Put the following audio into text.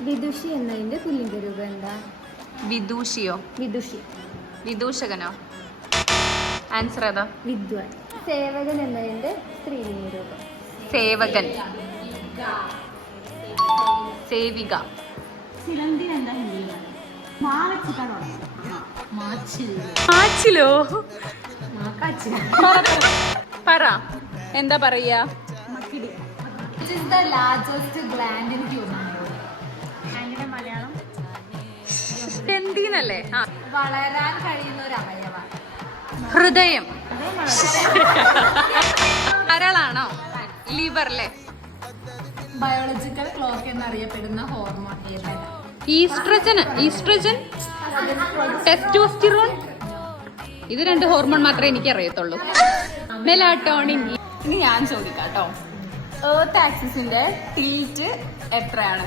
വിദുഷി എന്നതിന്റെ പുല്ലിന്റെ രൂപം എന്താ? വിദൂഷിയോ? വിദുഷി. വിദൂഷകനോ? ആൻസർ ഏതാ? വിദ്വാൻ. സേവകൻ എന്നതിന്റെ സ്ത്രീലിംഗ രൂപം. സേവകൻ. സേവിക. ചിലന്തി എന്താ ആച്ചിലോ പറ. എന്താ പറയാ? ലാർജസ്റ്റ് ഗ്ലാൻഡ് ഇൻ ഹ്യൂമൻ ഗ്ലാൻഡിന്റെ ആ. വളരാൻ കഴിയുന്ന ഒരു അവയവ. ഹൃദയം. കരളാണോ ലിവർ അല്ലേ ബയോളജിക്കൽ ക്ലോക്ക് എന്നറിയപ്പെടുന്ന ഹോർമോൺ ഈസ്ട്രജൻ ഈസ്ട്രജൻ? ടെസ്റ്റോസ്റ്റിറോൺ? ഇത് രണ്ട് ഹോർമോൺ മാത്രമേ എനിക്ക് അറിയത്തുള്ളൂ മെലാട്ടോണിൻ ഇനി ഞാൻ ചോദിക്കാം കേട്ടോ. ഏർത്ത് ആക്സിസിന്റെ ടിൽറ്റ് എത്രയാണ്?